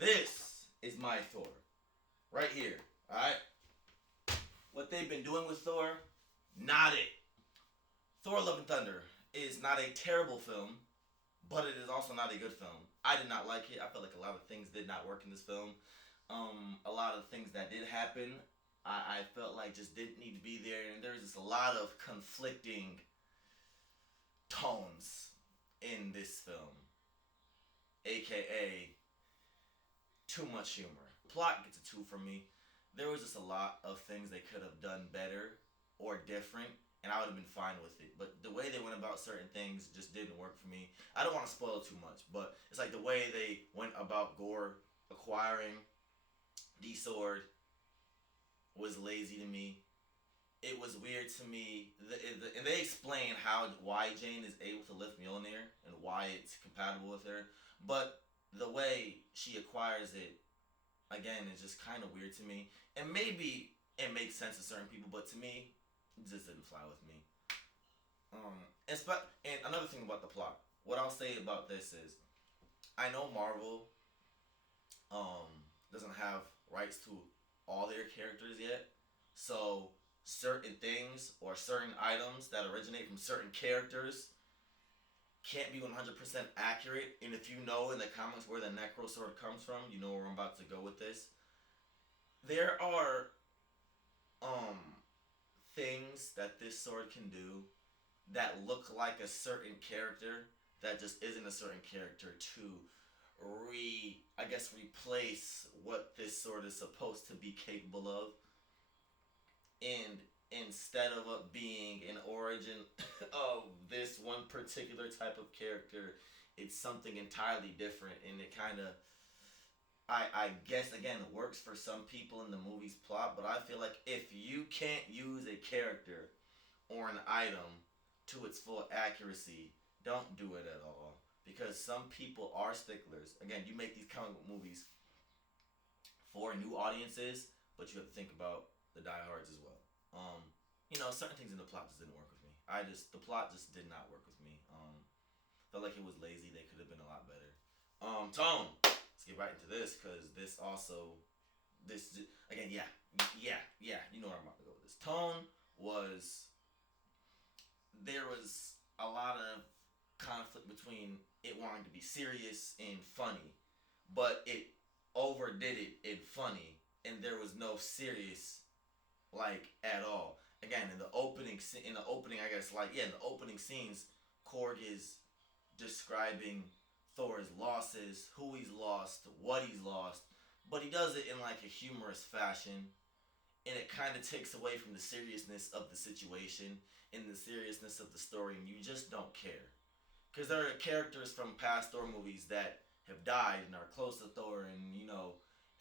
This is my Thor. Right here. Alright? What they've been doing with Thor, not it. Thor Love and Thunder is not a terrible film, but it is also not a good film. I did not like it. I felt like a lot of things did not work in this film. A lot of things that did happen, I felt like just didn't need to be there, and there's just a lot of conflicting tones in this film, aka too much humor. Plot gets a 2 from me. There was just a lot of things they could have done better or different, and I would have been fine with it. But the way they went about certain things just didn't work for me. I don't want to spoil too much, but it's like the way they went about Gore acquiring the sword was lazy to me. It was weird to me, and they explain why Jane is able to lift Mjolnir and why it's compatible with her. But the way she acquires it, again, is just kind of weird to me. And maybe it makes sense to certain people, but to me, it just didn't fly with me. And another thing about the plot, what I'll say about this is, I know Marvel doesn't have rights to all their characters yet, so certain things or certain items that originate from certain characters can't be 100% accurate. And if you know in the comics where the Necro Sword comes from, you know where I'm about to go with this. There are um things that this sword can do that look like a certain character that just isn't a certain character to replace what this sword is supposed to be capable of. And instead of it being an origin of this one particular type of character, it's something entirely different, and it kind of, I guess, again, works for some people in the movie's plot. But I feel like if you can't use a character or an item to its full accuracy, don't do it at all, because some people are sticklers. Again, you make these comic book movies for new audiences, but you have to think about the diehards as well. Certain things in the plot just didn't work with me. The plot just did not work with me. Felt like it was lazy. They could have been a lot better. Tone. Let's get right into this, because again, yeah. You know where I'm about to go with this. Tone was, there was a lot of conflict between it wanting to be serious and funny, but it overdid it in funny, and there was no serious at all. Again, in the opening, I guess, in the opening scenes, Korg is describing Thor's losses, who he's lost, what he's lost, but he does it in a humorous fashion, and it kind of takes away from the seriousness of the situation and the seriousness of the story, and you just don't care. Because there are characters from past Thor movies that have died and are close to Thor, and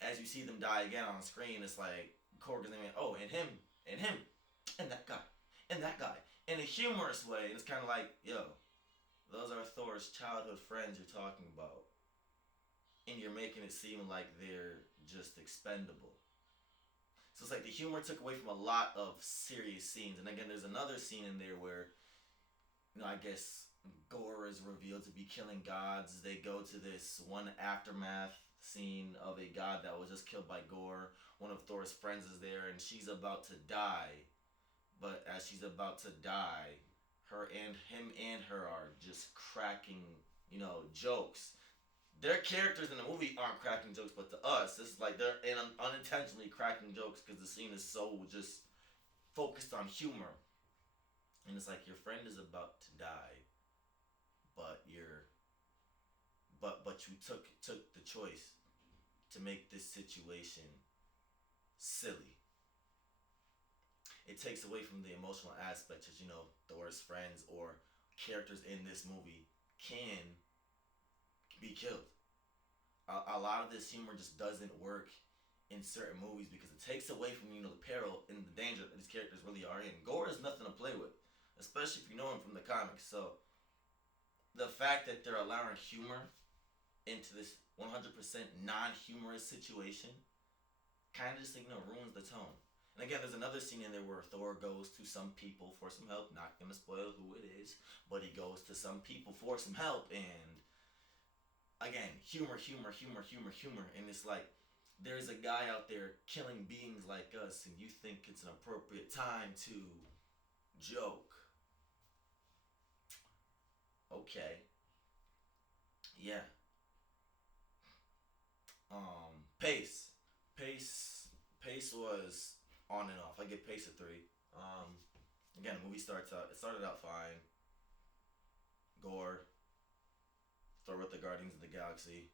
as you see them die again on screen, it's like Korg is saying, "Oh, and him, and him, and that guy, and that guy," in a humorous way. And it's kind of like, yo, those are Thor's childhood friends you're talking about, and you're making it seem like they're just expendable. So it's like the humor took away from a lot of serious scenes. And again, there's another scene in there where, I guess Gore is revealed to be killing gods. They go to this one aftermath scene of a god that was just killed by Gore. One of Thor's friends is there, and she's about to die. But as she's about to die, him and her are just cracking, jokes. Their characters in the movie aren't cracking jokes, but to us, it's like they're unintentionally cracking jokes because the scene is so just focused on humor. And it's like your friend is about to die, but you took the choice to make this situation silly. It takes away from the emotional aspect that Thor's friends or characters in this movie can be killed. A lot of this humor just doesn't work in certain movies because it takes away from the peril and the danger that these characters really are in. Gore is nothing to play with, especially if you know him from the comics. So the fact that they're allowing humor into this 100% non-humorous situation kind of just ruins the tone. And again, there's another scene in there where Thor goes to some people for some help. Not gonna spoil who it is, but he goes to some people for some help, and again, humor, and it's like there's a guy out there killing beings like us, and you think it's an appropriate time to joke. Okay, yeah. Pace, pace, pace was on and off. I give pace a three. Again, the movie starts out. It started out fine. Gore, Thor with the Guardians of the Galaxy.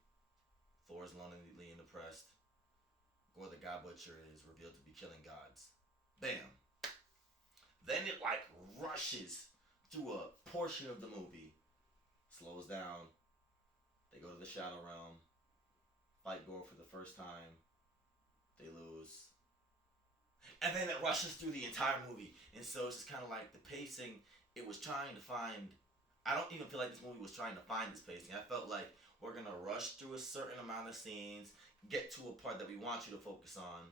Thor's lonely and depressed. Gore the God Butcher is revealed to be killing gods. Bam. Then it like rushes through a portion of the movie, slows down. They go to the Shadow Realm, fight Gore for the first time. They lose. And then it rushes through the entire movie. And so it's just kind of like the pacing, it was trying to find. I don't even feel like this movie was trying to find this pacing. I felt like we're going to rush through a certain amount of scenes, get to a part that we want you to focus on,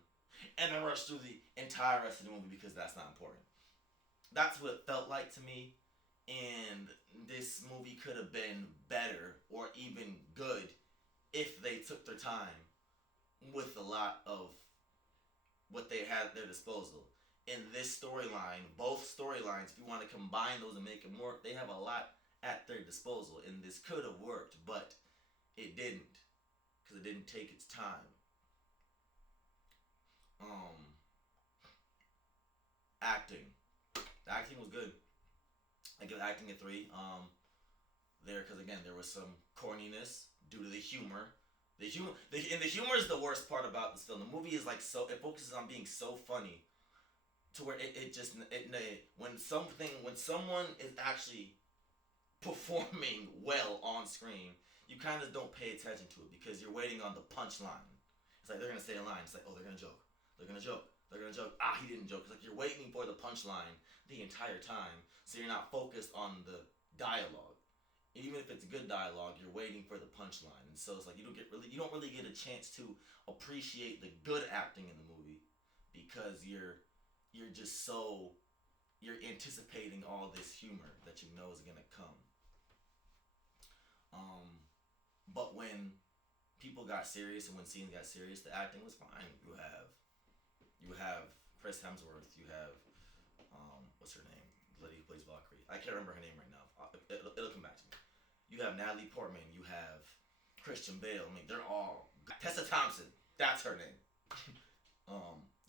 and then rush through the entire rest of the movie because that's not important. That's what it felt like to me. And this movie could have been better or even good if they took their time with a lot of what they had at their disposal. In this storyline, both storylines, if you want to combine those and make them work, they have a lot at their disposal. And this could have worked, but it didn't. Because it didn't take its time. Acting. The acting was good. I give acting a three. There, because again, there was some corniness due to the humor. And the humor is the worst part about this film. The movie is like so, it focuses on being so funny, to where when someone is actually performing well on screen, you kind of don't pay attention to it because you're waiting on the punchline. It's like they're gonna say a line. It's like, oh, they're gonna joke. They're gonna joke. They're gonna joke. Ah, he didn't joke. It's like you're waiting for the punchline the entire time, so you're not focused on the dialogue. Even if it's good dialogue, you're waiting for the punchline, and so it's like you don't really get a chance to appreciate the good acting in the movie because you're just so you're anticipating all this humor that you know is gonna come. But when people got serious and when scenes got serious, the acting was fine. You have Chris Hemsworth. You have what's her name? The lady who plays Valkyrie. I can't remember her name right now. It'll come back to me. You have Natalie Portman. You have Christian Bale. I mean, they're all Tessa Thompson. That's her name.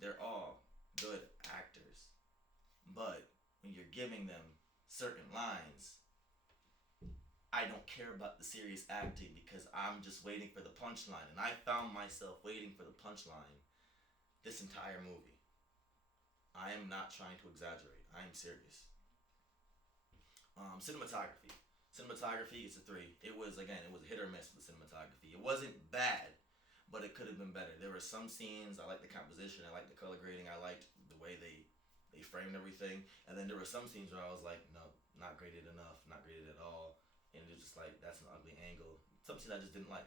They're all good actors, but when you're giving them certain lines, I don't care about the serious acting because I'm just waiting for the punchline, and I found myself waiting for the punchline this entire movie. I am not trying to exaggerate. I am serious. Cinematography. Cinematography is a three. It was a hit or miss with the cinematography. It wasn't bad, but it could have been better. There were some scenes I liked the composition, I liked the color grading, I liked the way they framed everything, and then there were some scenes where I was like, no, not graded enough, not graded at all, and it was just like that's an ugly angle. Some scenes I just didn't like,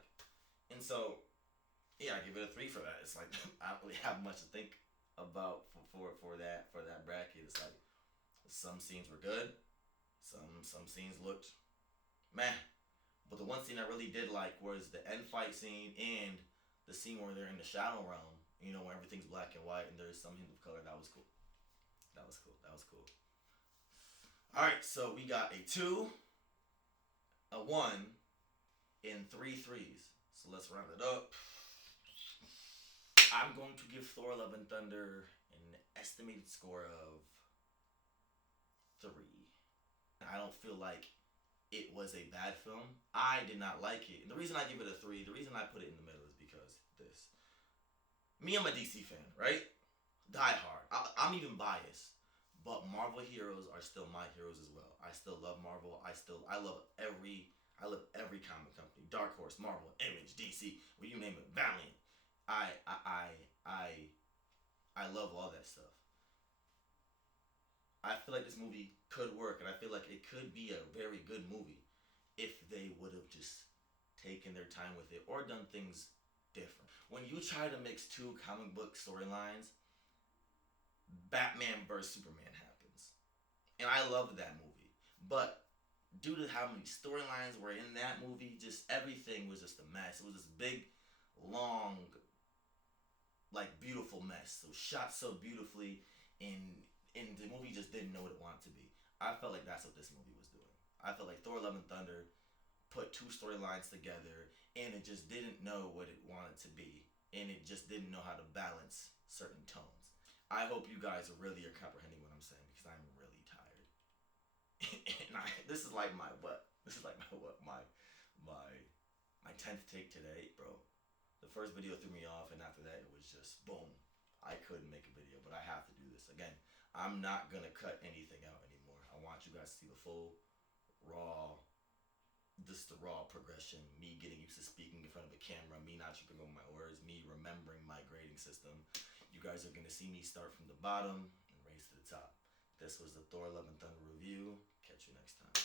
and so yeah, I give it a three for that. It's like I don't really have much to think about for that bracket. It's like some scenes were good, some scenes looked meh, but the one scene I really did like was the end fight scene and the scene where they're in the Shadow Realm. You know, where everything's black and white and there's some hint of color. That was cool. That was cool. That was cool. All right, so we got a two, a one, and three threes. So let's round it up. I'm going to give Thor Love and Thunder an estimated score of three. I don't feel like it was a bad film. I did not like it. And the reason I give it a three, the reason I put it in the middle is because this. Me, I'm a DC fan, right? Die hard. I'm even biased. But Marvel heroes are still my heroes as well. I still love Marvel. I love every comic company. Dark Horse, Marvel, Image, DC, well, you name it, Valiant. I love all that stuff. I feel like this movie could work, and I feel like it could be a very good movie if they would have just taken their time with it or done things different. When you try to mix two comic book storylines, Batman vs Superman happens, and I loved that movie. But due to how many storylines were in that movie, just everything was just a mess. It was this big, long, like beautiful mess. It was shot so beautifully, and the movie just didn't know what it wanted to be. I felt like that's what this movie was doing. I felt like Thor: Love and Thunder put two storylines together, and it just didn't know what it wanted to be, and it just didn't know how to balance certain tones. I hope you guys really are comprehending what I'm saying because I'm really tired. And this is like my what? This is like my what? My my 10th take today, bro. The first video threw me off, and after that, it was just boom. I couldn't make a video, but I have to do this again. I'm not gonna cut anything out anymore. I want you guys to see the full, raw, just the raw progression. Me getting used to speaking in front of a camera, me not tripping over my words, me remembering my grading system. You guys are gonna see me start from the bottom and race to the top. This was the Thor: Love and Thunder review. Catch you next time.